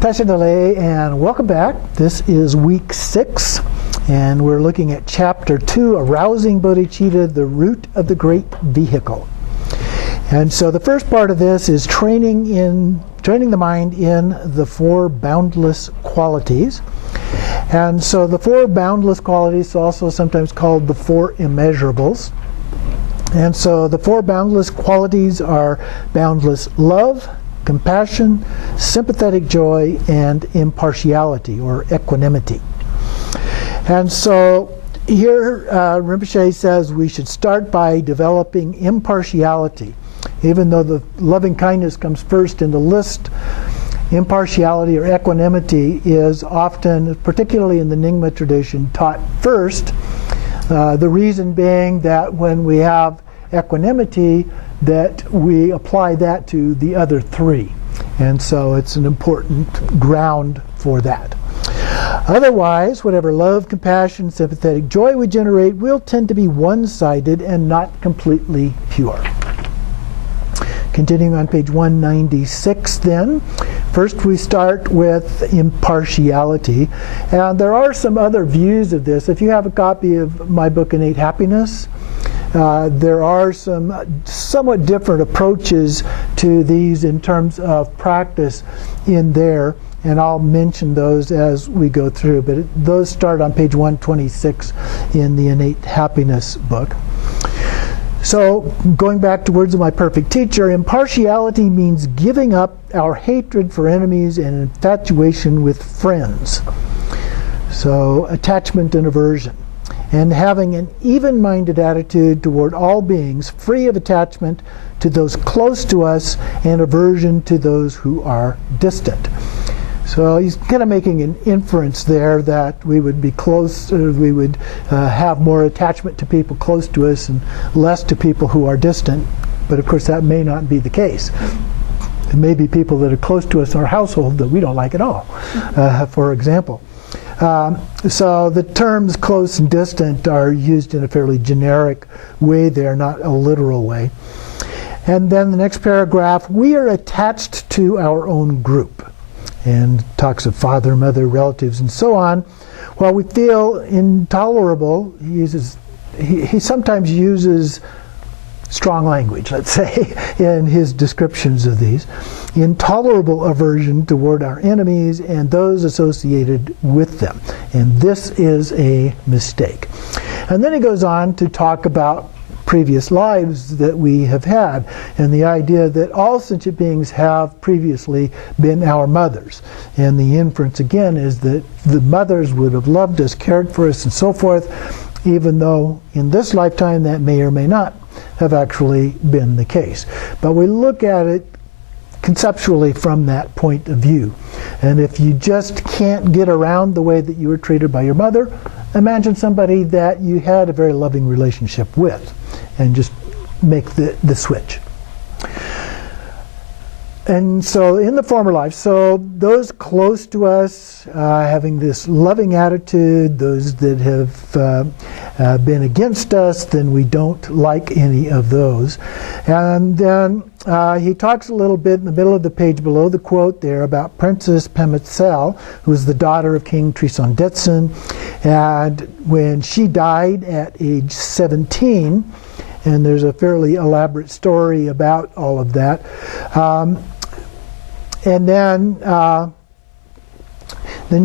Tashidale, and welcome back. This is week 6, and we're looking at chapter 2, Arousing Bodhicitta, the Root of the Great Vehicle. And so the first part of this is training the mind in the Four Boundless Qualities. And so the Four Boundless Qualities, also sometimes called the Four Immeasurables. And so the Four Boundless Qualities are boundless love, compassion, sympathetic joy, and impartiality, or equanimity. And so here Rinpoche says we should start by developing impartiality. Even though the loving kindness comes first in the list, impartiality or equanimity is often, particularly in the Nyingma tradition, taught first. The reason being that when we have equanimity, that we apply that to the other three. And so it's an important ground for that. Otherwise, whatever love, compassion, sympathetic joy we generate will tend to be one-sided and not completely pure. Continuing on page 196 then. First we start with impartiality. And there are some other views of this. If you have a copy of my book, Innate Happiness, there are some somewhat different approaches to these in terms of practice in there, and I'll mention those as we go through, but those start on page 126 in the Innate Happiness book. So, going back to words of my perfect teacher, impartiality means giving up our hatred for enemies and infatuation with friends. So, attachment and aversion. And having an even-minded attitude toward all beings, free of attachment to those close to us and aversion to those who are distant. So he's kind of making an inference there that we would be close, we would have more attachment to people close to us and less to people who are distant. But of course that may not be the case. There may be people that are close to us in our household that we don't like at all, for example. So the terms close and distant are used in a fairly generic way there, not a literal way. And then the next paragraph, we are attached to our own group, and talks of father, mother, relatives, and so on. While we feel intolerable, he sometimes uses strong language, let's say, in his descriptions of these. Intolerable aversion toward our enemies and those associated with them. And this is a mistake. And then he goes on to talk about previous lives that we have had, and the idea that all sentient beings have previously been our mothers. And the inference again is that the mothers would have loved us, cared for us, and so forth, even though in this lifetime that may or may not have actually been the case. But we look at it conceptually from that point of view. And if you just can't get around the way that you were treated by your mother, imagine somebody that you had a very loving relationship with, and just make the switch. And so in the former life, so those close to us having this loving attitude, those that have been against us, then we don't like any of those. And then he talks a little bit in the middle of the page below the quote there about Princess Pemetzel, who was the daughter of King Trison Detsen. And when she died at age 17, and there's a fairly elaborate story about all of that. And then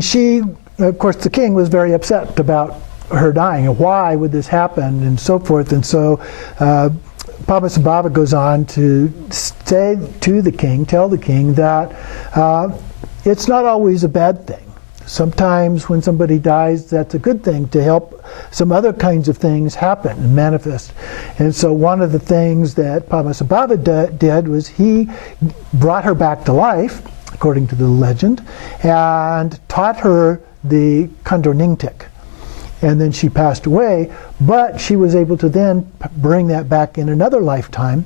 she, of course, the king was very upset about her dying. Why would this happen, and so forth. And so Padmasambhava goes on to say to the king, tell the king that it's not always a bad thing. Sometimes when somebody dies, that's a good thing to help some other kinds of things happen and manifest. And so one of the things that Padmasambhava did was he brought her back to life, according to the legend, and taught her the Khandor Nyingtik. And then she passed away, but she was able to then bring that back in another lifetime,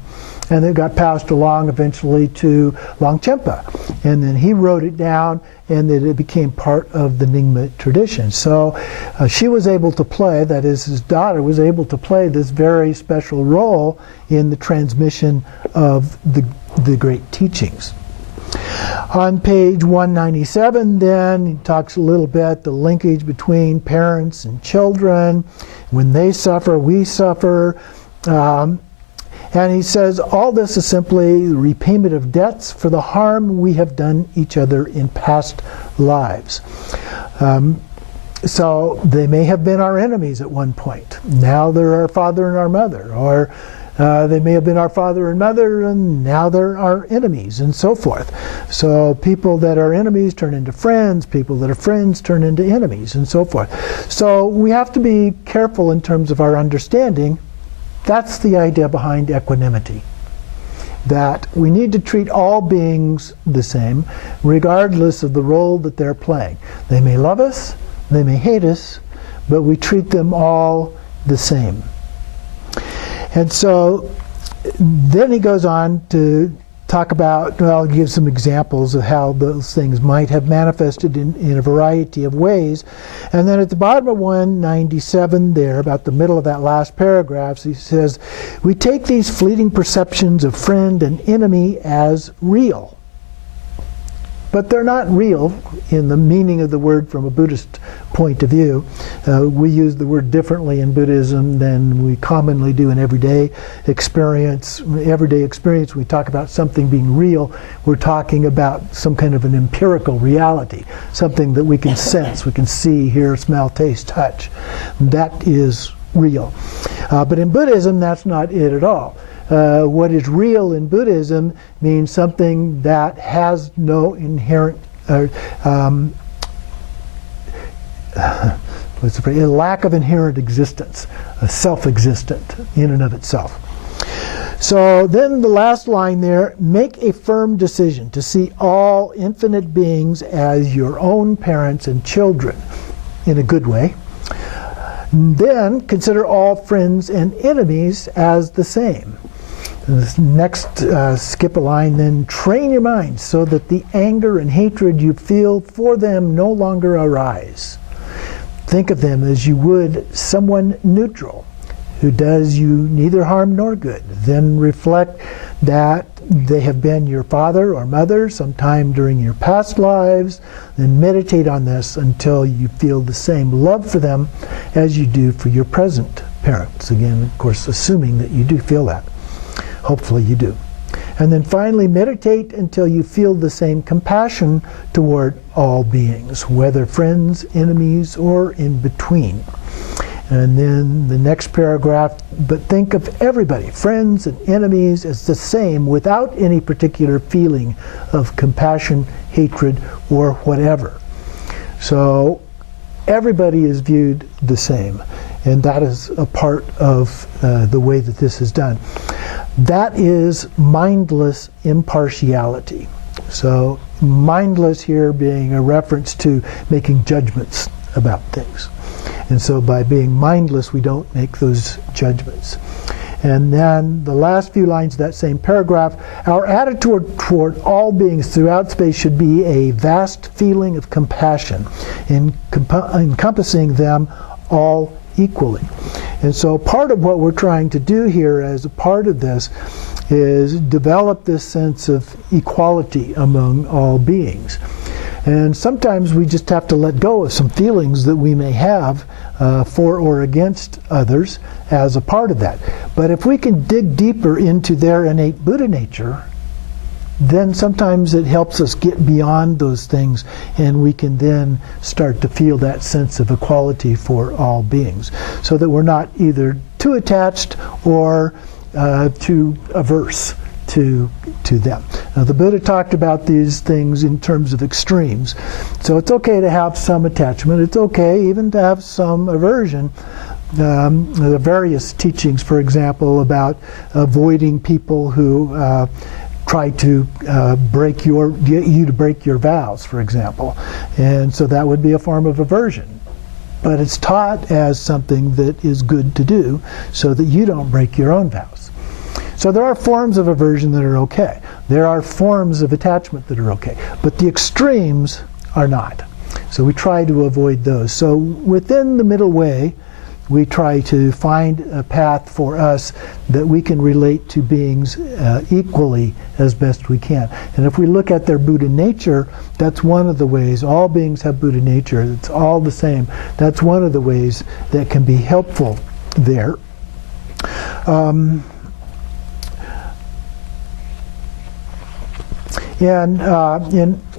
and it got passed along eventually to Longchenpa. And then he wrote it down, and then it became part of the Nyingma tradition. So she was able to play, that is, his daughter was able to play this very special role in the transmission of the great teachings. On page 197, then, he talks a little bit the linkage between parents and children. When they suffer, we suffer. And he says all this is simply the repayment of debts for the harm we have done each other in past lives. So they may have been our enemies at one point. Now they're our father and our mother. Or they may have been our father and mother, and now they're our enemies, and so forth. So people that are enemies turn into friends, people that are friends turn into enemies, and so forth. So we have to be careful in terms of our understanding. That's the idea behind equanimity. That we need to treat all beings the same, regardless of the role that they're playing. They may love us, they may hate us, but we treat them all the same. And so then he goes on to talk about, well, give some examples of how those things might have manifested in a variety of ways. And then at the bottom of 197 there, about the middle of that last paragraph, he says, we take these fleeting perceptions of friend and enemy as real. But they're not real in the meaning of the word from a Buddhist point of view. We use the word differently in Buddhism than we commonly do in everyday experience. Everyday experience, we talk about something being real. We're talking about some kind of an empirical reality, something that we can sense, we can see, hear, smell, taste, touch. That is real. But in Buddhism, that's not it at all. What is real in Buddhism means something that has no inherent, a lack of inherent existence, self-existent in and of itself. So then the last line there, make a firm decision to see all infinite beings as your own parents and children in a good way. Then consider all friends and enemies as the same. Next, skip a line, then train your mind so that the anger and hatred you feel for them no longer arise. Think of them as you would someone neutral who does you neither harm nor good. Then reflect that they have been your father or mother sometime during your past lives. Then meditate on this until you feel the same love for them as you do for your present parents. Again, of course, assuming that you do feel that. Hopefully you do. And then finally, meditate until you feel the same compassion toward all beings, whether friends, enemies, or in between. And then the next paragraph, but think of everybody, friends and enemies, as the same without any particular feeling of compassion, hatred, or whatever. So everybody is viewed the same. And that is a part of the way that this is done. That is mindless impartiality. So mindless here being a reference to making judgments about things. And so by being mindless, we don't make those judgments. And then the last few lines of that same paragraph, our attitude toward all beings throughout space should be a vast feeling of compassion, encompassing them all equally. And so part of what we're trying to do here as a part of this is develop this sense of equality among all beings. And sometimes we just have to let go of some feelings that we may have for or against others as a part of that. But if we can dig deeper into their innate Buddha nature, then sometimes it helps us get beyond those things, and we can then start to feel that sense of equality for all beings, so that we're not either too attached or too averse to them. Now, the Buddha talked about these things in terms of extremes. So it's okay to have some attachment. It's okay even to have some aversion. The various teachings, for example, about avoiding people who try to get you to break your vows, for example. And so that would be a form of aversion. But it's taught as something that is good to do so that you don't break your own vows. So there are forms of aversion that are okay. There are forms of attachment that are okay. But the extremes are not. So we try to avoid those. So within the middle way, we try to find a path for us that we can relate to beings equally as best we can. And if we look at their Buddha nature, that's one of the ways. All beings have Buddha nature. It's all the same. That's one of the ways that can be helpful there. And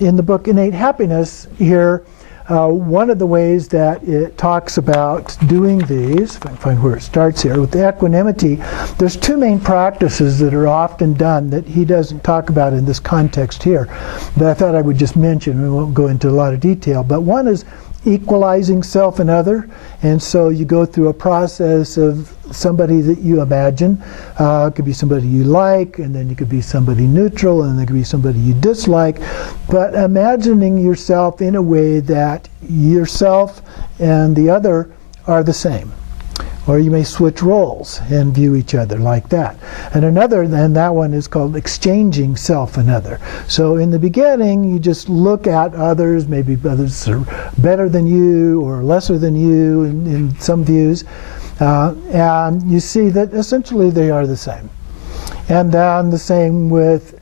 in the book Innate Happiness here, one of the ways that it talks about doing these, if I can find where it starts here, with the equanimity, there's two main practices that are often done that he doesn't talk about in this context here, that I thought I would just mention. We won't go into a lot of detail, but one is equalizing self and other, and so you go through a process of somebody that you imagine. It could be somebody you like, and then you could be somebody neutral, and there could be somebody you dislike, but imagining yourself in a way that yourself and the other are the same. Or you may switch roles and view each other like that. And another, and that one is called exchanging self and other. So in the beginning, you just look at others, maybe others are better than you or lesser than you in some views, and you see that essentially they are the same. And then the same with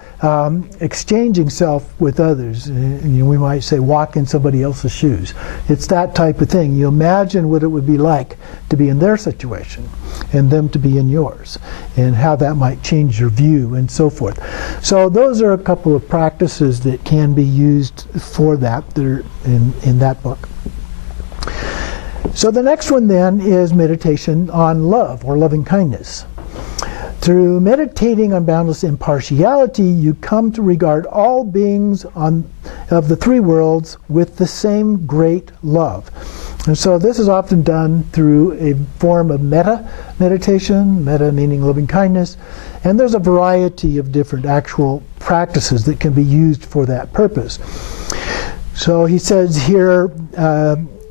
exchanging self with others. We might say walk in somebody else's shoes. It's that type of thing. You imagine what it would be like to be in their situation and them to be in yours, and how that might change your view and so forth. So those are a couple of practices that can be used for that. They're in that book. So the next one then is meditation on love or loving kindness. Through meditating on boundless impartiality, you come to regard all beings of the three worlds with the same great love. And so this is often done through a form of metta meditation, metta meaning loving kindness, and there's a variety of different actual practices that can be used for that purpose. So he says here,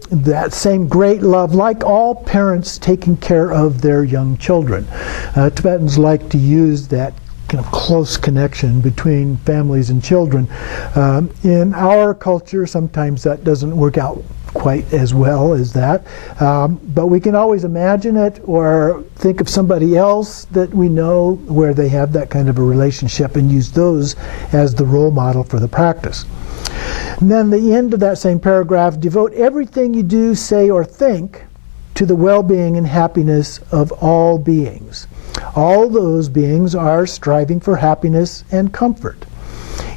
that same great love, like all parents taking care of their young children. Tibetans like to use that kind of close connection between families and children. In our culture, sometimes that doesn't work out quite as well as that, but we can always imagine it or think of somebody else that we know where they have that kind of a relationship and use those as the role model for the practice. And then the end of that same paragraph, devote everything you do, say, or think to the well-being and happiness of all beings. All those beings are striving for happiness and comfort.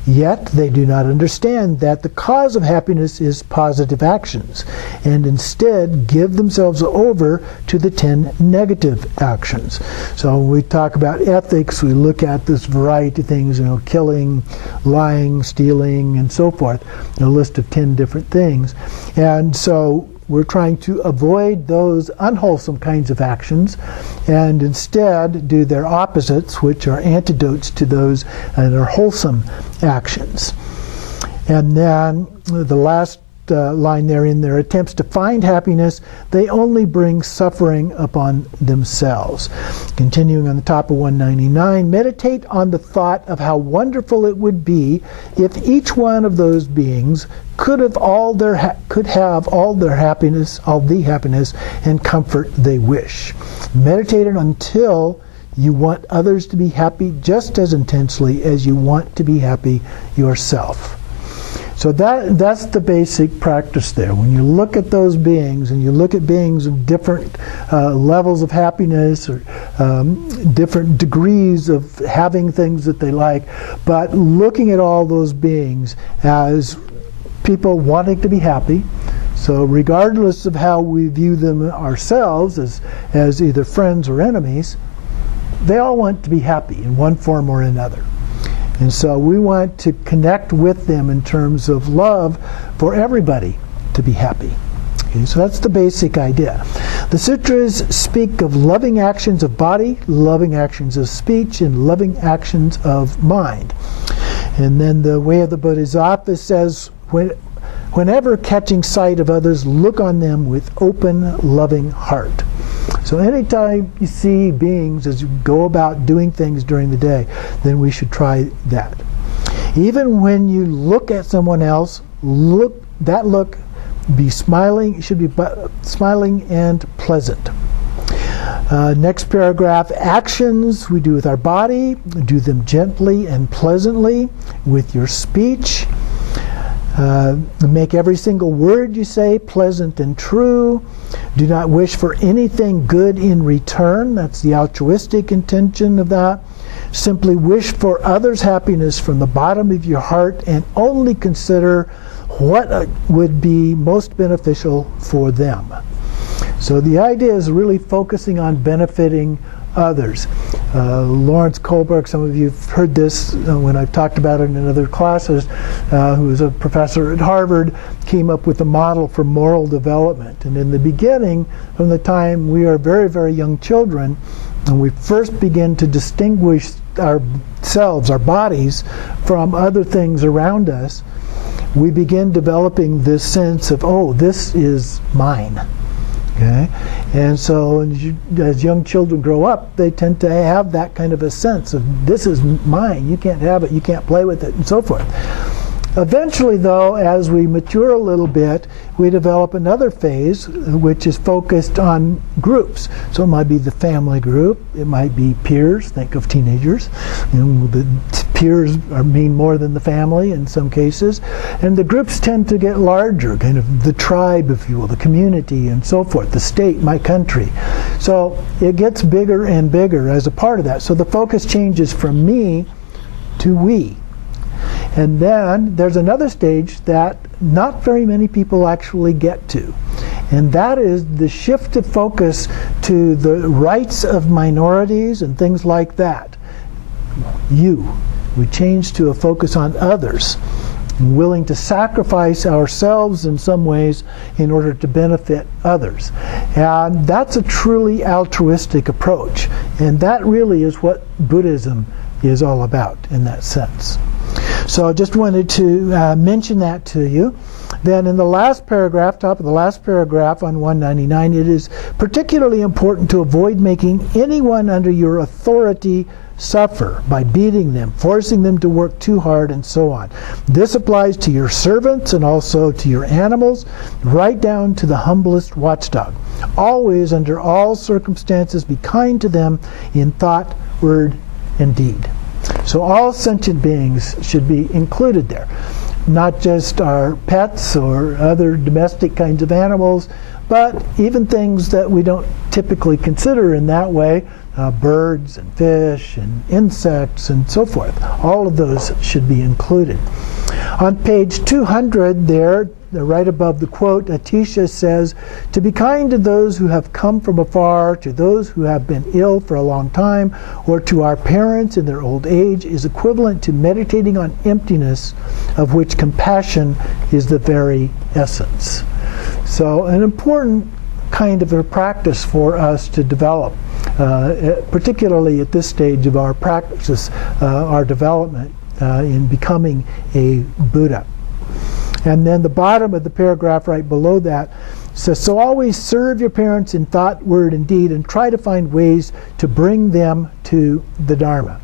Yet they do not understand that the cause of happiness is positive actions, and instead give themselves over to the 10 negative actions. So when we talk about ethics, we look at this variety of things, killing, lying, stealing, and so forth, a list of 10 different things. And so we're trying to avoid those unwholesome kinds of actions and instead do their opposites, which are antidotes to those that are wholesome actions. And then the last line there, in their attempts to find happiness, they only bring suffering upon themselves. Continuing on the top of 199, meditate on the thought of how wonderful it would be if each one of those beings could have all their happiness, all the happiness and comfort they wish. Meditate until you want others to be happy just as intensely as you want to be happy yourself. So that's the basic practice there. When you look at those beings, and you look at beings of different levels of happiness, or different degrees of having things that they like, but looking at all those beings as people wanting to be happy, so regardless of how we view them ourselves as either friends or enemies, they all want to be happy in one form or another. And so we want to connect with them in terms of love for everybody to be happy. Okay, so that's the basic idea. The sutras speak of loving actions of body, loving actions of speech, and loving actions of mind. And then the Way of the Bodhisattva says, whenever catching sight of others, look on them with open, loving heart. So anytime you see beings as you go about doing things during the day, then we should try that. Even when you look at someone else, be smiling. It should be smiling and pleasant. Next paragraph, actions we do with our body, do them gently and pleasantly with your speech. Make every single word you say pleasant and true. Do not wish for anything good in return. That's the altruistic intention of that. Simply wish for others' happiness from the bottom of your heart and only consider what would be most beneficial for them. So the idea is really focusing on benefiting others. Lawrence Kohlberg, some of you have heard this when I've talked about it in other classes, who is a professor at Harvard, came up with a model for moral development. And in the beginning, from the time we are very, very young children, and we first begin to distinguish ourselves, our bodies, from other things around us, we begin developing this sense of, oh, this is mine. Okay? And so as young children grow up, they tend to have that kind of a sense of, this is mine, you can't have it, you can't play with it, and so forth. Eventually, though, as we mature a little bit, we develop another phase which is focused on groups. So it might be the family group, it might be peers, think of teenagers. You know, the peers mean more than the family in some cases. And the groups tend to get larger, kind of the tribe, if you will, the community and so forth, the state, my country. So it gets bigger and bigger as a part of that. So the focus changes from me to we. And then there's another stage that not very many people actually get to. And that is the shift of focus to the rights of minorities and things like that. You. We change to a focus on others, willing to sacrifice ourselves in some ways in order to benefit others. And that's a truly altruistic approach. And that really is what Buddhism is all about in that sense. So I just wanted to mention that to you. Then in the last paragraph, top of the last paragraph on 199, it is particularly important to avoid making anyone under your authority suffer by beating them, forcing them to work too hard, and so on. This applies to your servants and also to your animals, right down to the humblest watchdog. Always, under all circumstances, be kind to them in thought, word, and deed. So all sentient beings should be included there. Not just our pets or other domestic kinds of animals, but even things that we don't typically consider in that way, birds and fish and insects and so forth. All of those should be included. On page 200 there, right above the quote, Atisha says, to be kind to those who have come from afar, to those who have been ill for a long time, or to our parents in their old age is equivalent to meditating on emptiness, of which compassion is the very essence. So an important kind of a practice for us to develop, particularly at this stage of our practice, our development in becoming a Buddha. And then the bottom of the paragraph right below that says, so always serve your parents in thought, word, and deed, and try to find ways to bring them to the Dharma.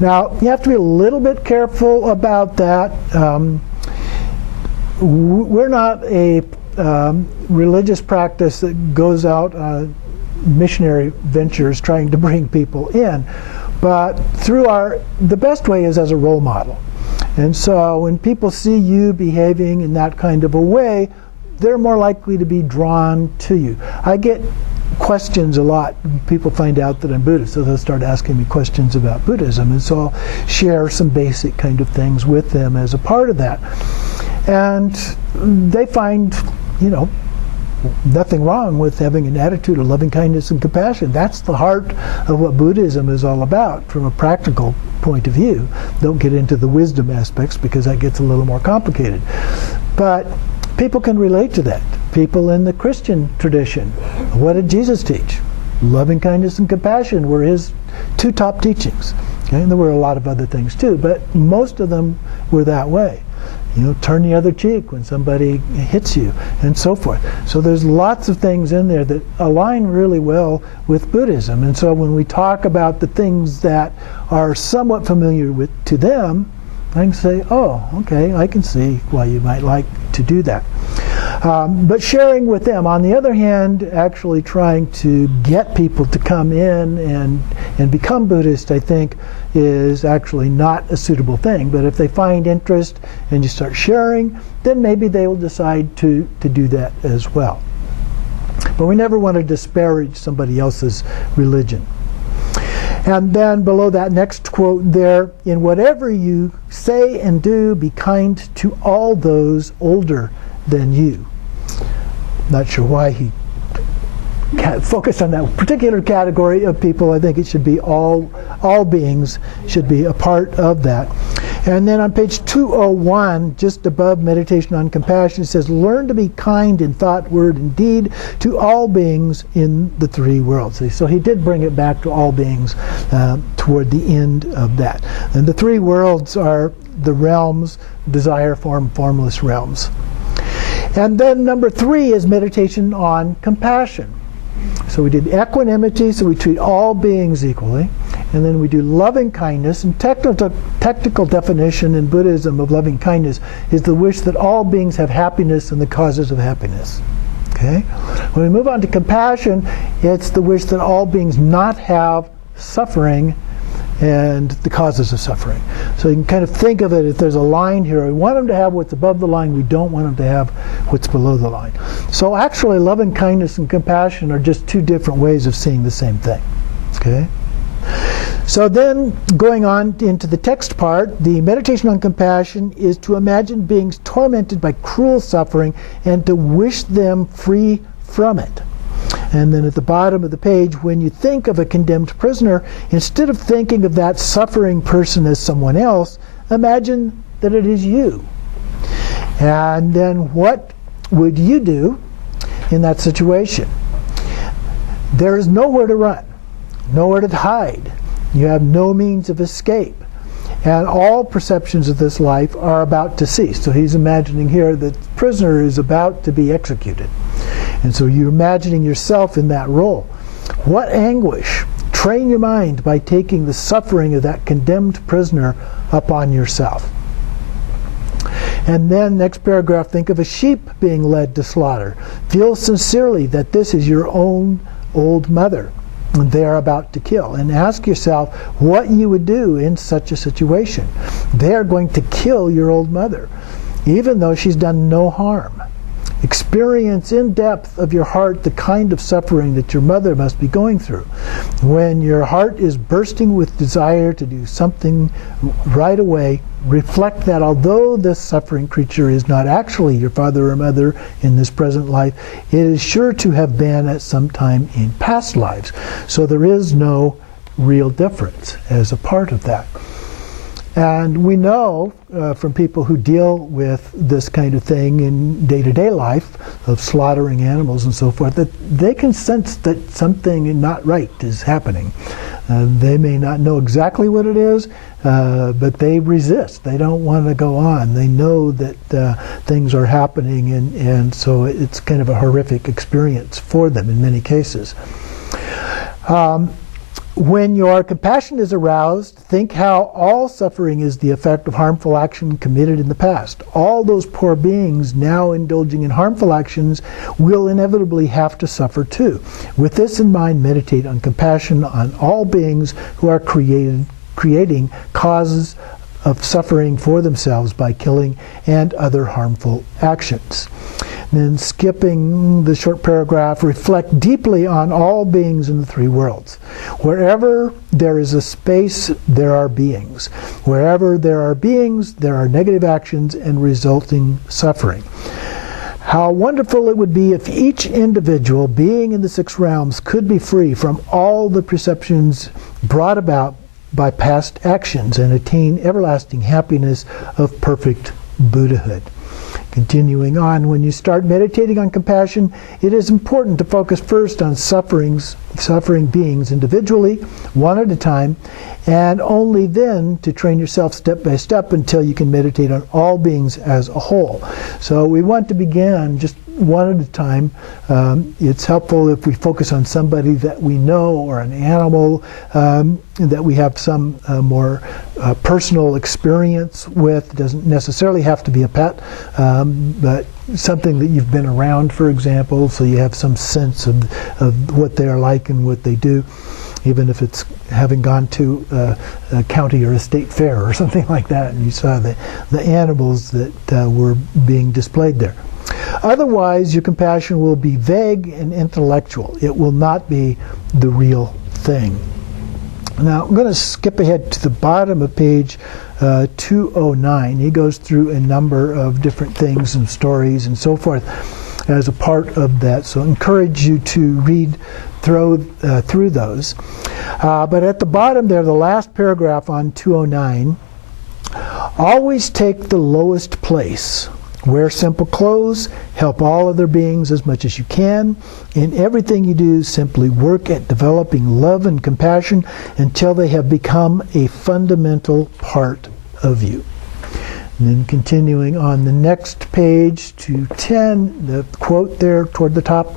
Now, you have to be a little bit careful about that. We're not a religious practice that goes out on missionary ventures trying to bring people in, but through the best way is as a role model. And so when people see you behaving in that kind of a way, they're more likely to be drawn to you. I get questions a lot when people find out that I'm Buddhist, so they'll start asking me questions about Buddhism, and so I'll share some basic kind of things with them as a part of that. And they find, nothing wrong with having an attitude of loving kindness and compassion. That's the heart of what Buddhism is all about from a practical point of view. Don't get into the wisdom aspects because that gets a little more complicated. But people can relate to that. People in the Christian tradition, what did Jesus teach? Loving kindness and compassion were his two top teachings. Okay? And there were a lot of other things too, but most of them were that way. Turn the other cheek when somebody hits you, and so forth. So there's lots of things in there that align really well with Buddhism. And so when we talk about the things that are somewhat familiar to them, I can say, oh, okay, I can see why you might like to do that. But sharing with them. On the other hand, actually trying to get people to come in and become Buddhist, I think, is actually not a suitable thing. But if they find interest and you start sharing, then maybe they will decide to do that as well. But we never want to disparage somebody else's religion. And then below that next quote there, in whatever you say and do, be kind to all those older than you. Not sure why he focused on that particular category of people. I think it should be all beings should be a part of that. And then on page 201, just above meditation on compassion, it says, learn to be kind in thought, word, and deed to all beings in the three worlds. So he did bring it back to all beings toward the end of that. And the three worlds are the realms, desire, form, formless realms. And then number 3 is meditation on compassion. So we did equanimity, so we treat all beings equally. And then we do loving kindness. And technical definition in Buddhism of loving kindness is the wish that all beings have happiness and the causes of happiness. Okay? When we move on to compassion, it's the wish that all beings not have suffering and the causes of suffering. So you can kind of think of it, if there's a line here, we want them to have what's above the line, we don't want them to have what's below the line. So actually loving kindness and compassion are just two different ways of seeing the same thing. Okay? So then, going on into the text part, the meditation on compassion is to imagine beings tormented by cruel suffering and to wish them free from it. And then at the bottom of the page, when you think of a condemned prisoner, instead of thinking of that suffering person as someone else, imagine that it is you. And then what would you do in that situation? There is nowhere to run, nowhere to hide. You have no means of escape. And all perceptions of this life are about to cease. So he's imagining here that the prisoner is about to be executed. And so you're imagining yourself in that role. What anguish! Train your mind by taking the suffering of that condemned prisoner upon yourself. And then, next paragraph, think of a sheep being led to slaughter. Feel sincerely that this is your own old mother and they are about to kill. And ask yourself what you would do in such a situation. They are going to kill your old mother, even though she's done no harm. Experience in depth of your heart the kind of suffering that your mother must be going through. When your heart is bursting with desire to do something right away, reflect that although this suffering creature is not actually your father or mother in this present life, it is sure to have been at some time in past lives. So there is no real difference as a part of that. And we know from people who deal with this kind of thing in day-to-day life, of slaughtering animals and so forth, that they can sense that something not right is happening. They may not know exactly what it is, but they resist. They don't want to go on. They know that things are happening, and so it's kind of a horrific experience for them in many cases. When your compassion is aroused, think how all suffering is the effect of harmful action committed in the past. All those poor beings now indulging in harmful actions will inevitably have to suffer too. With this in mind, meditate on compassion on all beings who are creating causes of suffering for themselves by killing and other harmful actions. Then skipping the short paragraph, reflect deeply on all beings in the three worlds. Wherever there is a space, there are beings. Wherever there are beings, there are negative actions and resulting suffering. How wonderful it would be if each individual being in the six realms could be free from all the perceptions brought about by past actions and attain everlasting happiness of perfect Buddhahood. Continuing on, when you start meditating on compassion, it is important to focus first on suffering beings individually, one at a time, and only then to train yourself step by step until you can meditate on all beings as a whole. So we want to begin just one at a time. It's helpful if we focus on somebody that we know or an animal that we have some more personal experience with. It doesn't necessarily have to be a pet, but something that you've been around, for example, so you have some sense of what they're like and what they do, even if it's having gone to a county or a state fair or something like that, and you saw the animals that were being displayed there. Otherwise, your compassion will be vague and intellectual. It will not be the real thing. Now, I'm going to skip ahead to the bottom of page 209. He goes through a number of different things and stories and so forth as a part of that. So I encourage you to read through those. But at the bottom there, the last paragraph on 209, always take the lowest place. Wear simple clothes, help all other beings as much as you can. In everything you do, simply work at developing love and compassion until they have become a fundamental part of you. And then continuing on the next page to 10, the quote there toward the top,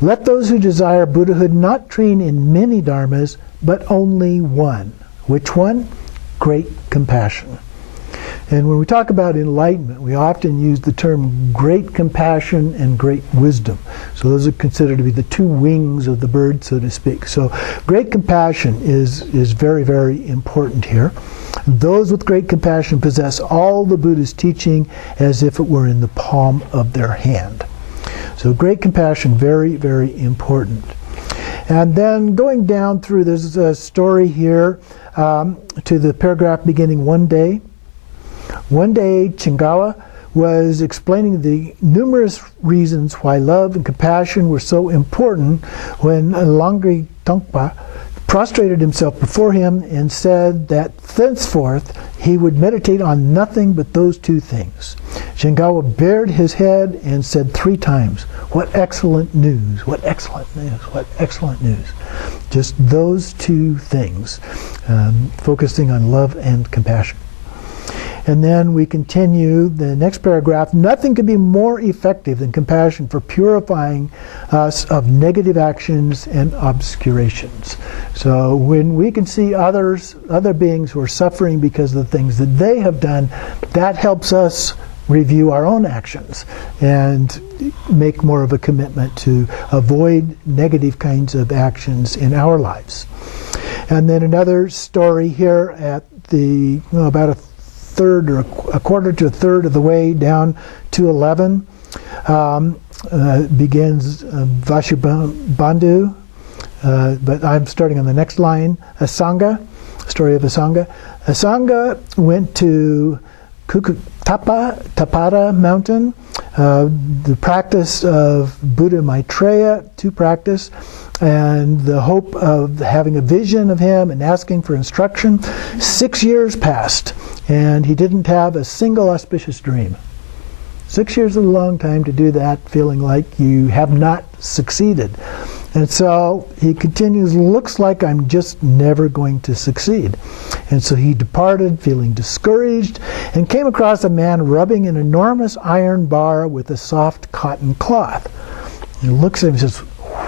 let those who desire Buddhahood not train in many dharmas, but only one. Which one? Great compassion. And when we talk about enlightenment, we often use the term great compassion and great wisdom. So those are considered to be the two wings of the bird, so to speak. So great compassion is very, very important here. Those with great compassion possess all the Buddha's teaching as if it were in the palm of their hand. So great compassion, very, very important. And then going down through, there's a story here to the paragraph beginning one day. One day, Chingawa was explaining the numerous reasons why love and compassion were so important when Langri Tongpa prostrated himself before him and said that thenceforth he would meditate on nothing but those two things. Chingawa bared his head and said 3 times, "What excellent news, what excellent news, what excellent news." Just those two things, focusing on love and compassion. And then we continue the next paragraph. Nothing could be more effective than compassion for purifying us of negative actions and obscurations. So when we can see other beings who are suffering because of the things that they have done, that helps us review our own actions and make more of a commitment to avoid negative kinds of actions in our lives. And then another story here at the about a third or a quarter to a third of the way down to 11 begins Vasubandhu, but I'm starting on the next line. Asanga, story of Asanga. Asanga went to Tapada mountain, the practice of Buddha Maitreya to practice, and the hope of having a vision of him and asking for instruction. 6 years passed, and he didn't have a single auspicious dream. 6 years is a long time to do that, feeling like you have not succeeded. And so he continues, looks like I'm just never going to succeed. And so he departed feeling discouraged and came across a man rubbing an enormous iron bar with a soft cotton cloth. He looks at him and says,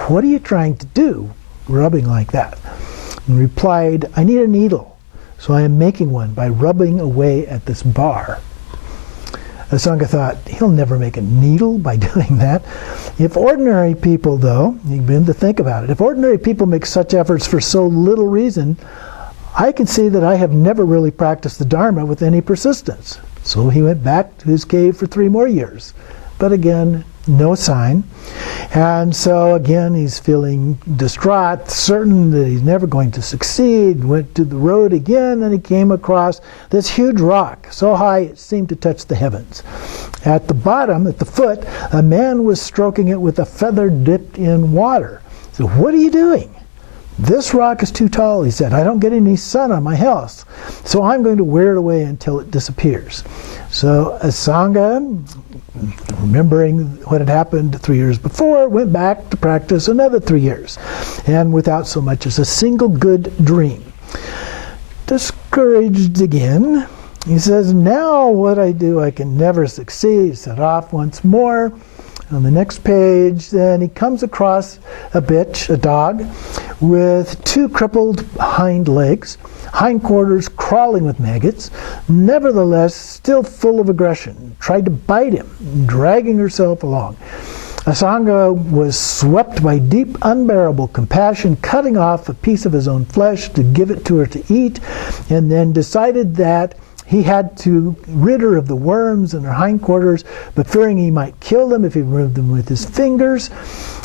"What are you trying to do, rubbing like that?" And replied, "I need a needle, so I am making one by rubbing away at this bar." Asanga thought, he'll never make a needle by doing that. If ordinary people, though, you begin to think about it, if ordinary people make such efforts for so little reason, I can see that I have never really practiced the Dharma with any persistence. So he went back to his cave for 3 more years. But again, no sign. And so again, he's feeling distraught, certain that he's never going to succeed. Went to the road again, and he came across this huge rock, so high it seemed to touch the heavens. At the bottom, at the foot, a man was stroking it with a feather dipped in water. So, "What are you doing?" "This rock is too tall," he said. "I don't get any sun on my house, so I'm going to wear it away until it disappears." So Asanga, remembering what had happened 3 years before, went back to practice another 3 years, and without so much as a single good dream. Discouraged again, he says, "Now what I do, I can never succeed." Set off once more. On the next page, then he comes across a bitch, a dog, with 2 crippled hind legs, hindquarters crawling with maggots, nevertheless still full of aggression, tried to bite him, dragging herself along. Asanga was swept by deep, unbearable compassion, cutting off a piece of his own flesh to give it to her to eat, and then decided that he had to rid her of the worms in her hindquarters, but fearing he might kill them if he removed them with his fingers,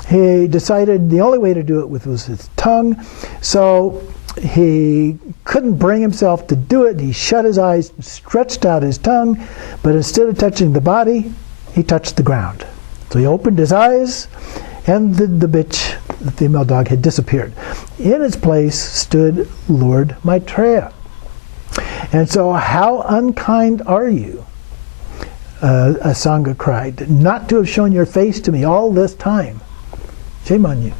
he decided the only way to do it was his tongue. So he couldn't bring himself to do it. He shut his eyes, stretched out his tongue, but instead of touching the body, he touched the ground. So he opened his eyes, and the bitch, the female dog, had disappeared. In its place stood Lord Maitreya. And so, how unkind are you, Asanga cried, not to have shown your face to me all this time. Shame on you.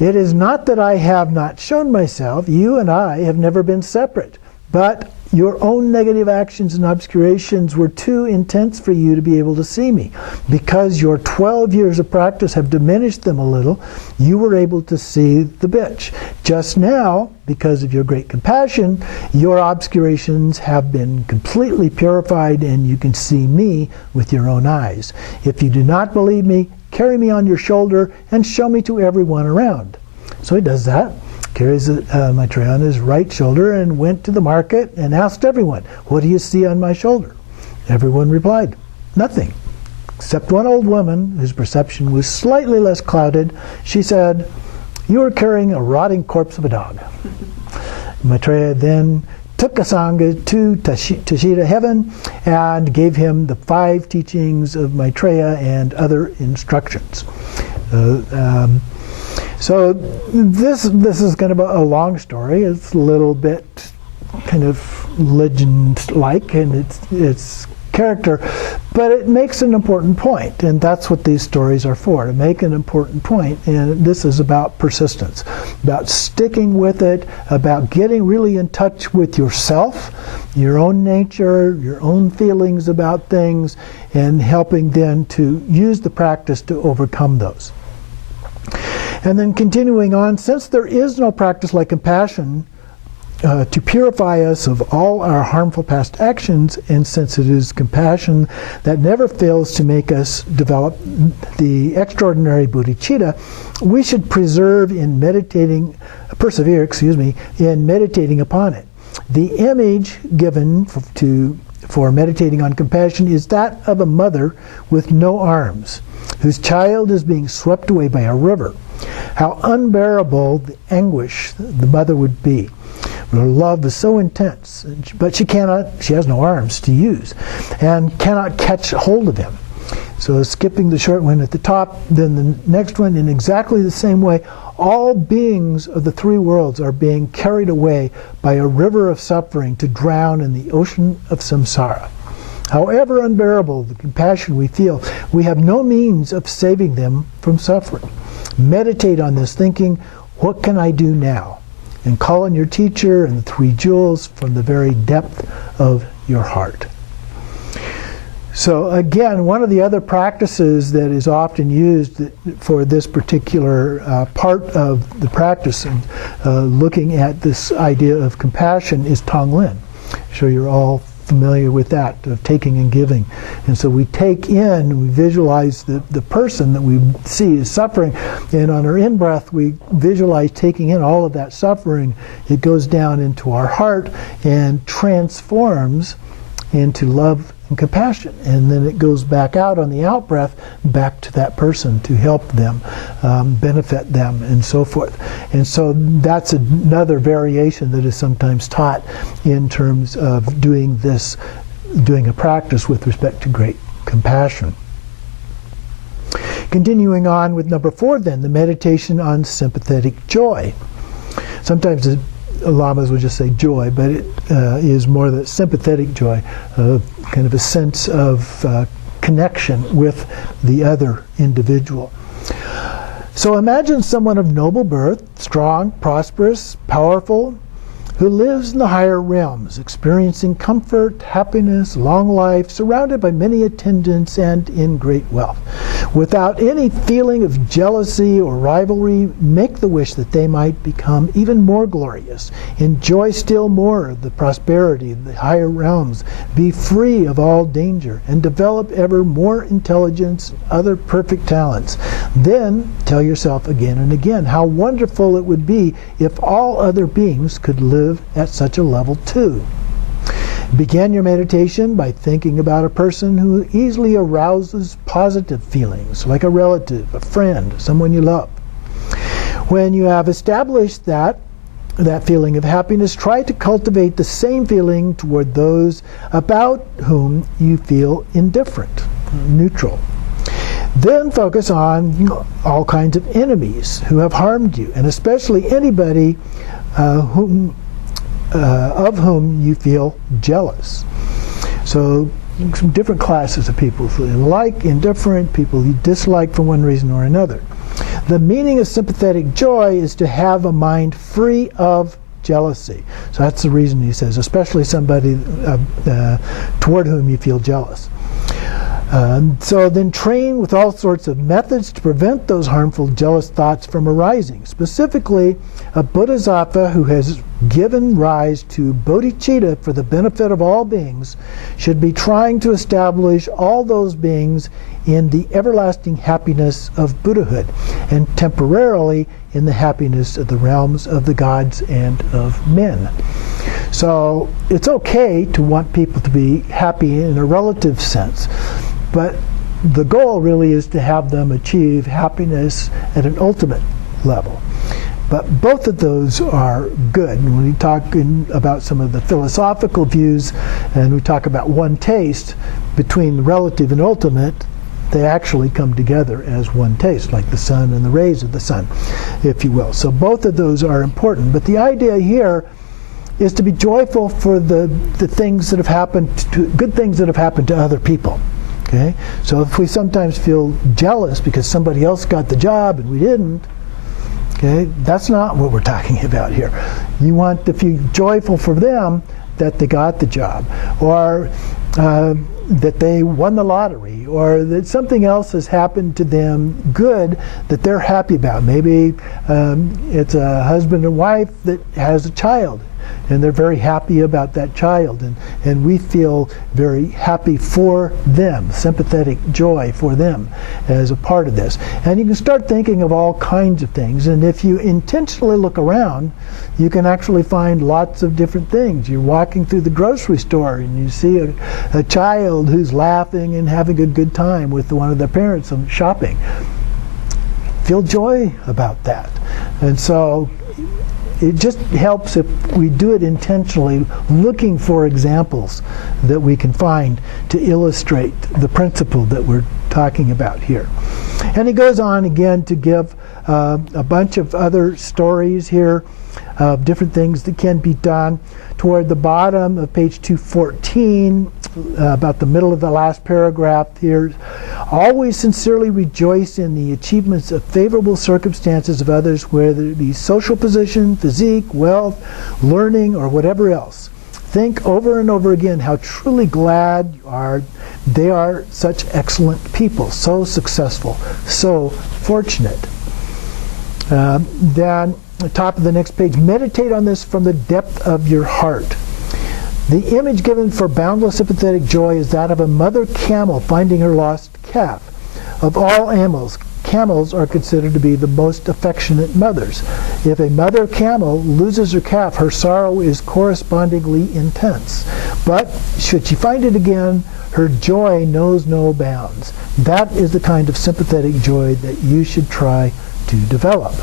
It is not that I have not shown myself. You and I have never been separate. But your own negative actions and obscurations were too intense for you to be able to see me. Because your 12 years of practice have diminished them a little, you were able to see the bitch. Just now, because of your great compassion, your obscurations have been completely purified and you can see me with your own eyes. If you do not believe me, carry me on your shoulder and show me to everyone around. So he does that. Carries Maitreya on his right shoulder and went to the market and asked everyone, "What do you see on my shoulder?" Everyone replied, "Nothing," except one old woman whose perception was slightly less clouded. She said, "You are carrying a rotting corpse of a dog." Maitreya then took Asanga to Tashitta heaven and gave him the 5 teachings of Maitreya and other instructions. So this is kind of a long story. It's a little bit kind of legend-like in its character, but it makes an important point, and that's what these stories are for, to make an important point. And this is about persistence, about sticking with it, about getting really in touch with yourself, your own nature, your own feelings about things, and helping then to use the practice to overcome those. And then continuing on, since there is no practice like compassion to purify us of all our harmful past actions, and since it is compassion that never fails to make us develop the extraordinary bodhicitta, we should persevere in meditating upon it. The image given for meditating on compassion is that of a mother with no arms, whose child is being swept away by a river. How unbearable the anguish the mother would be. Her love is so intense, but she has no arms to use, and cannot catch hold of him. So skipping the short one at the top, then the next one in exactly the same way, all beings of the 3 worlds are being carried away by a river of suffering to drown in the ocean of samsara. However unbearable the compassion we feel, we have no means of saving them from suffering. Meditate on this, thinking, what can I do now? And call on your teacher and the 3 jewels from the very depth of your heart. So again, one of the other practices that is often used for this particular part of the practice, looking at this idea of compassion, is Tonglen. I'm sure you're all familiar with that, of taking and giving. And so we take in, we visualize the person that we see is suffering, and on our in-breath we visualize taking in all of that suffering. It goes down into our heart and transforms into love and compassion, and then it goes back out on the out-breath back to that person to help them, benefit them, and so forth. And so that's another variation that is sometimes taught in terms of doing a practice with respect to great compassion. Continuing on with number 4 then, the meditation on sympathetic joy. Sometimes lamas would just say joy, but it is more the sympathetic joy, kind of a sense of connection with the other individual. So imagine someone of noble birth, strong, prosperous, powerful, who lives in the higher realms, experiencing comfort, happiness, long life, surrounded by many attendants and in great wealth. Without any feeling of jealousy or rivalry, make the wish that they might become even more glorious, enjoy still more of the prosperity of the higher realms, be free of all danger, and develop ever more intelligence and other perfect talents. Then tell yourself again and again how wonderful it would be if all other beings could live at such a level too. Begin your meditation by thinking about a person who easily arouses positive feelings, like a relative, a friend, someone you love. When you have established that feeling of happiness, try to cultivate the same feeling toward those about whom you feel indifferent, neutral. Then focus on all kinds of enemies who have harmed you, and especially anybody of whom you feel jealous. So some different classes of people, so you like, indifferent, people you dislike for one reason or another. The meaning of sympathetic joy is to have a mind free of jealousy. So that's the reason he says, especially somebody toward whom you feel jealous. So then train with all sorts of methods to prevent those harmful jealous thoughts from arising. Specifically, a bodhisattva who has given rise to bodhicitta for the benefit of all beings should be trying to establish all those beings in the everlasting happiness of Buddhahood, and temporarily in the happiness of the realms of the gods and of men. So it's okay to want people to be happy in a relative sense, but the goal really is to have them achieve happiness at an ultimate level. But both of those are good. And when we talk about some of the philosophical views, and we talk about one taste between the relative and ultimate, they actually come together as one taste, like the sun and the rays of the sun, if you will. So both of those are important. But the idea here is to be joyful for the things that have happened, good things that have happened to other people. Okay? So if we sometimes feel jealous because somebody else got the job and we didn't, okay, that's not what we're talking about here. You want to feel joyful for them that they got the job, or that they won the lottery, or that something else has happened to them good that they're happy about. Maybe it's a husband and wife that has a child, and they're very happy about that child, and we feel very happy for them, sympathetic joy for them as a part of this. And you can start thinking of all kinds of things, and if you intentionally look around, you can actually find lots of different things. You're walking through the grocery store and you see a child who's laughing and having a good time with one of their parents shopping. Feel joy about that. And so it just helps if we do it intentionally, looking for examples that we can find to illustrate the principle that we're talking about here. And he goes on again to give a bunch of other stories here of different things that can be done. Toward the bottom of page 214, about the middle of the last paragraph here, always sincerely rejoice in the achievements of favorable circumstances of others, whether it be social position, physique, wealth, learning, or whatever else. Think over and over again how truly glad you are they are such excellent people, so successful, so fortunate. Then the top of the next page, meditate on this from the depth of your heart. The image given for boundless sympathetic joy is that of a mother camel finding her lost calf. Of all animals, camels are considered to be the most affectionate mothers. If a mother camel loses her calf, her sorrow is correspondingly intense. But should she find it again, her joy knows no bounds. That is the kind of sympathetic joy that you should try to develop.